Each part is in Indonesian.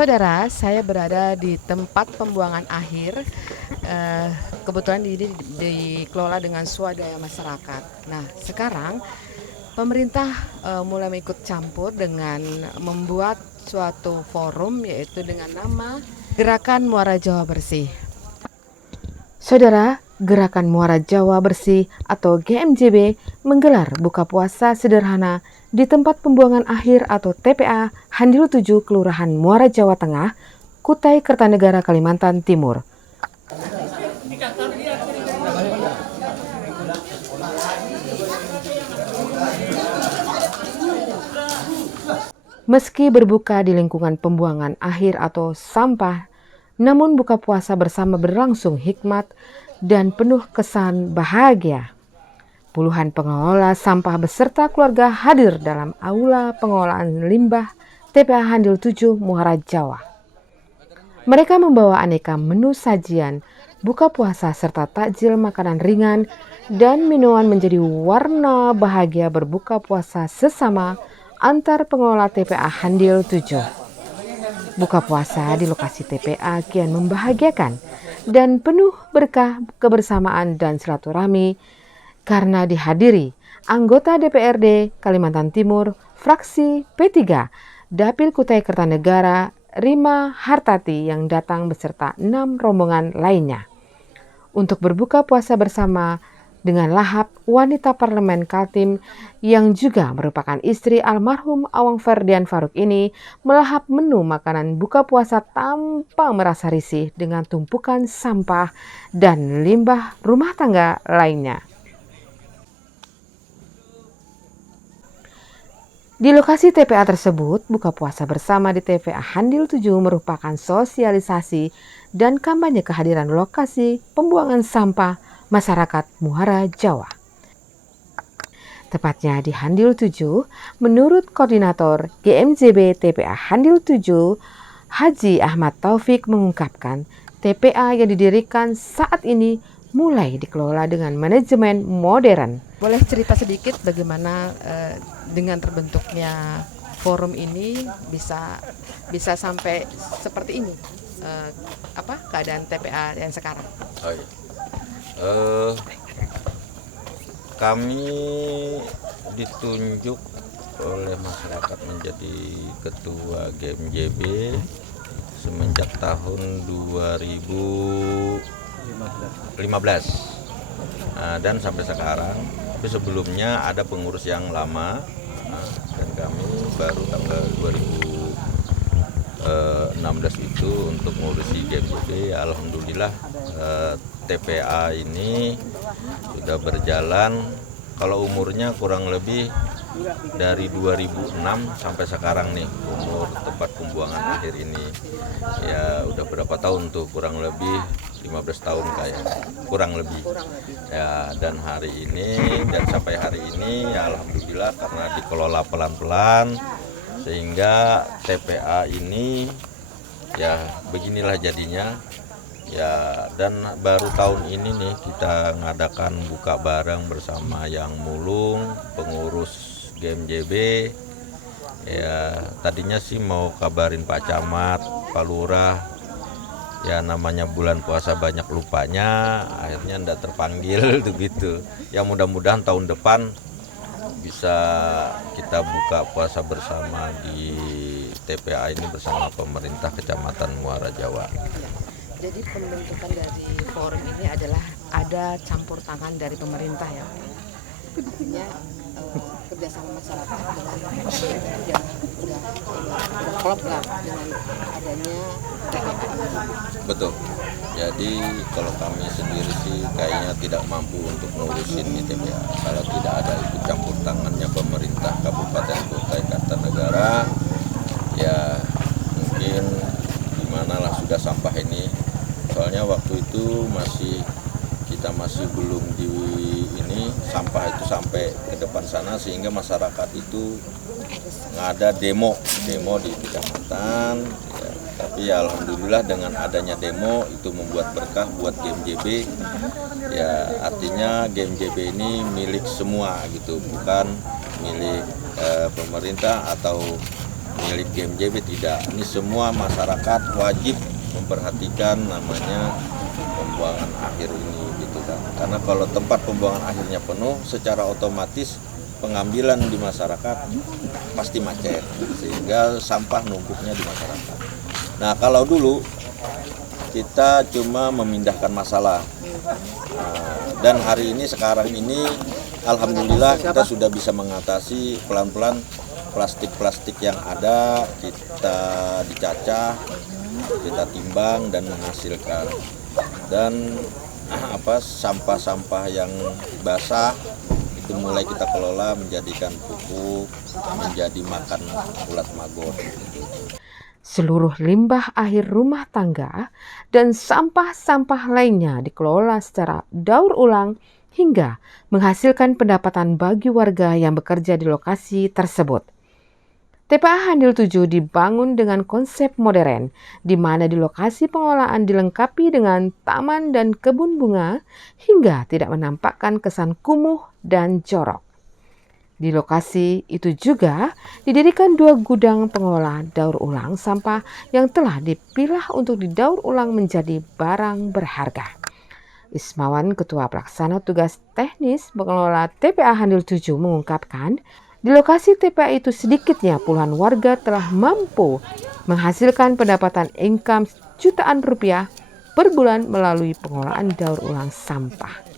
Saudara, saya berada di tempat pembuangan akhir. Kebetulan ini dikelola dengan swadaya masyarakat. Nah, sekarang pemerintah mulai ikut campur dengan membuat suatu forum, yaitu dengan nama Gerakan Muara Jawa Bersih. Saudara, Gerakan Muara Jawa Bersih atau GMJB menggelar buka puasa sederhana di tempat pembuangan akhir atau TPA Handil 7 Kelurahan Muara Jawa Tengah, Kutai Kertanegara, Kalimantan Timur. Meski berbuka di lingkungan pembuangan akhir atau sampah, namun buka puasa bersama berlangsung hikmat dan penuh kesan bahagia. Puluhan pengelola sampah beserta keluarga hadir dalam aula pengolahan limbah TPA Handil 7 Muara Jawa. Mereka membawa aneka menu sajian buka puasa serta takjil makanan ringan dan minuman menjadi warna bahagia berbuka puasa sesama antar pengelola TPA Handil 7. Buka puasa di lokasi TPA kian membahagiakan dan penuh berkah kebersamaan dan silaturahmi karena dihadiri anggota DPRD Kalimantan Timur fraksi P3 Dapil Kutai Kertanegara Rima Hartati yang datang beserta 6 rombongan lainnya untuk berbuka puasa bersama dengan lahap wanita parlemen Kaltim yang juga merupakan istri almarhum Awang Ferdian Faruk ini melahap menu makanan buka puasa tanpa merasa risih dengan tumpukan sampah dan limbah rumah tangga lainnya. Di lokasi TPA tersebut, buka puasa bersama di TPA Handil 7 merupakan sosialisasi dan kampanye kehadiran lokasi pembuangan sampah masyarakat Muara Jawa. Tepatnya di Handil 7, menurut Koordinator GMJB TPA Handil 7, Haji Ahmad Taufik mengungkapkan, TPA yang didirikan saat ini mulai dikelola dengan manajemen modern. Boleh cerita sedikit bagaimana dengan terbentuknya forum ini bisa sampai seperti ini, keadaan TPA yang sekarang? Oh iya. Kami ditunjuk oleh masyarakat menjadi ketua GMJB semenjak tahun 2015. Dan sampai sekarang. Tapi sebelumnya ada pengurus yang lama, dan kami baru tanggal 2016 itu untuk ngurusi GMJB. Alhamdulillah TPA ini sudah berjalan, kalau umurnya kurang lebih dari 2006 sampai sekarang nih umur tempat pembuangan akhir ini. Ya udah berapa tahun tuh, kurang lebih 15 tahun kayak, kurang lebih. Ya, dan hari ini dan sampai hari ini ya alhamdulillah karena dikelola pelan-pelan sehingga TPA ini ya beginilah jadinya. Ya, dan baru tahun ini nih kita ngadakan buka bareng bersama yang mulung, pengurus GMJB. Ya, tadinya sih mau kabarin Pak Camat, Pak Lurah. Ya namanya bulan puasa banyak lupanya, akhirnya ndak terpanggil gitu. Ya mudah-mudahan tahun depan bisa kita buka puasa bersama di TPA ini bersama pemerintah Kecamatan Muara Jawa. Jadi pembentukan dari forum ini adalah ada campur tangan dari pemerintah ya, artinya kerjasama masyarakat dengan pemerintah udah klop lah dengan adanya TPA ini. Betul. Jadi kalau kami sendiri sih kayaknya tidak mampu untuk ngurusin ini TPA kalau tidak ada ikut campur tangannya pemerintah Kabupaten Kutai Kartanegara. Ya mungkin dimanalah sudah sampah ini. Soalnya waktu itu kita masih belum di ini sampah itu sampai ke depan sana sehingga masyarakat itu nggak ada demo di kecamatan. Ya, tapi ya alhamdulillah dengan adanya demo itu membuat berkah buat GMJB. Ya artinya GMJB ini milik semua gitu, bukan milik pemerintah atau milik GMJB, tidak. Ini semua masyarakat wajib memperhatikan namanya pembuangan akhir ini gitu kan. Karena kalau tempat pembuangan akhirnya penuh, secara otomatis pengambilan di masyarakat pasti macet, sehingga sampah numpuknya di masyarakat. Nah, kalau dulu kita cuma memindahkan masalah, dan hari ini sekarang ini alhamdulillah kita sudah bisa mengatasi pelan-pelan plastik-plastik yang ada, kita dicacah, kita timbang dan menghasilkan. Dan sampah-sampah yang basah itu mulai kita kelola menjadikan pupuk, menjadi makan ulat maggot. Seluruh limbah akhir rumah tangga dan sampah-sampah lainnya dikelola secara daur ulang hingga menghasilkan pendapatan bagi warga yang bekerja di lokasi tersebut. TPA Handil 7 dibangun dengan konsep modern, di mana di lokasi pengolahan dilengkapi dengan taman dan kebun bunga hingga tidak menampakkan kesan kumuh dan jorok. Di lokasi itu juga didirikan 2 gudang pengolah daur ulang sampah yang telah dipilah untuk didaur ulang menjadi barang berharga. Ismawan, Ketua Pelaksana Tugas Teknis Pengelola TPA Handil 7 mengungkapkan, di lokasi TPA itu sedikitnya puluhan warga telah mampu menghasilkan pendapatan income jutaan rupiah per bulan melalui pengolahan daur ulang sampah.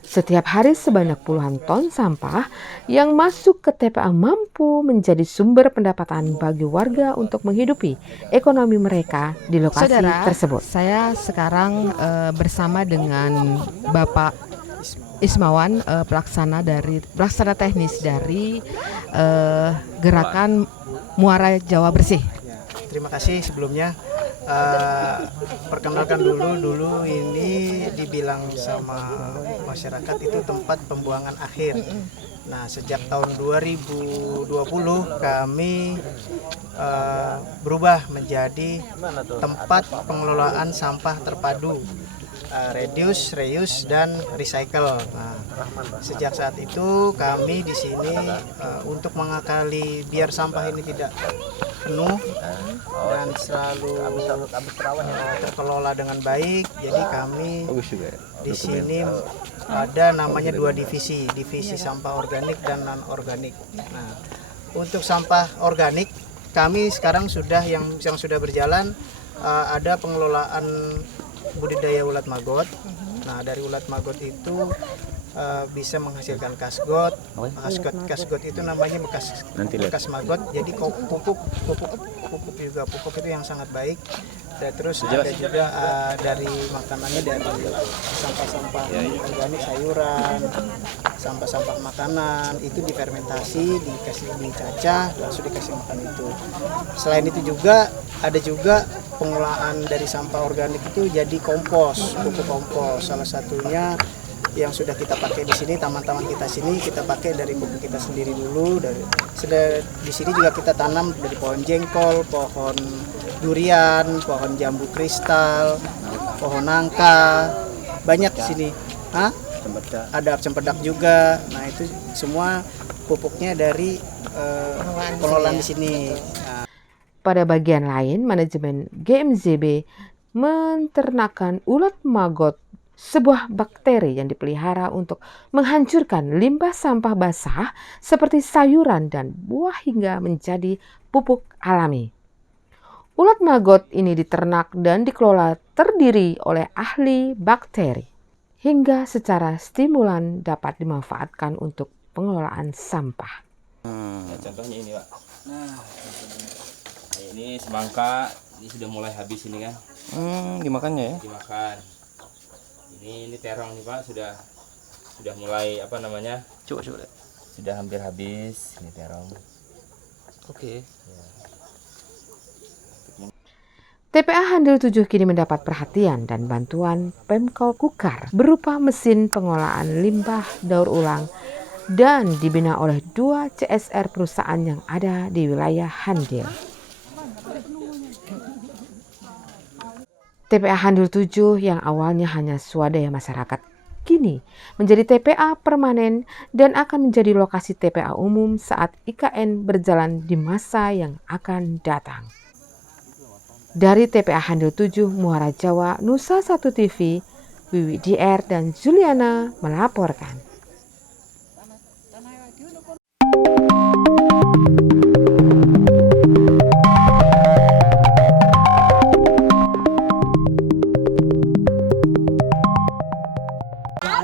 Setiap hari sebanyak puluhan ton sampah yang masuk ke TPA mampu menjadi sumber pendapatan bagi warga untuk menghidupi ekonomi mereka di lokasi tersebut. Saya sekarang bersama dengan Bapak Ismawan, pelaksana teknis dari gerakan Muara Jawa Bersih. Terima kasih sebelumnya. Perkenalkan dulu ini dibilang sama masyarakat itu tempat pembuangan akhir. Nah, sejak tahun 2020 kami berubah menjadi tempat pengelolaan sampah terpadu, reduce, reuse, dan recycle. Nah, sejak saat itu kami di sini untuk mengakali biar sampah ini tidak penuh dan selalu terkelola dengan baik. Jadi kami di sini ada namanya 2 divisi sampah organik dan non organik. Nah, untuk sampah organik kami sekarang sudah yang sudah berjalan, ada pengelolaan budidaya ulat maggot. Nah, dari ulat maggot itu bisa menghasilkan kasgot. Kasgot itu namanya bekas maggot. Jadi pupuk itu yang sangat baik. Dan terus ada juga dari makanannya, dari sampah-sampah organik, sayuran, sampah-sampah makanan itu difermentasi, dicacah, langsung dikasih makan itu. Selain itu juga ada juga pengolahan dari sampah organik itu jadi kompos, pupuk kompos. Salah satunya yang sudah kita pakai di sini, taman-taman kita sini kita pakai dari pupuk kita sendiri dulu. Di sini juga kita tanam dari pohon jengkol, pohon durian, pohon jambu kristal, pohon nangka, banyak di sini. Ada cempedak juga. Nah, itu semua pupuknya dari pengelolaan di sini. Pada bagian lain, manajemen GMJB menternakan ulat maggot, sebuah bakteri yang dipelihara untuk menghancurkan limbah sampah basah seperti sayuran dan buah hingga menjadi pupuk alami. Ulat maggot ini diternak dan dikelola terdiri oleh ahli bakteri hingga secara stimulan dapat dimanfaatkan untuk pengelolaan sampah. Contohnya ini, Pak. Nah, ini semangka, ini sudah mulai habis ini kan. Dimakannya ya? Dimakan. Ini terong nih, Pak, sudah mulai Coba. sudah hampir habis ini terong. Oke. TPA Handil 7 kini mendapat perhatian dan bantuan Pemkol Kukar berupa mesin pengolahan limbah daur ulang dan dibina oleh 2 CSR perusahaan yang ada di wilayah Handil. TPA Handil 7 yang awalnya hanya swadaya masyarakat kini menjadi TPA permanen dan akan menjadi lokasi TPA umum saat IKN berjalan di masa yang akan datang. Dari TPA Handil 7 Muara Jawa, Nusa 1 TV, Wiwi DR dan Juliana melaporkan.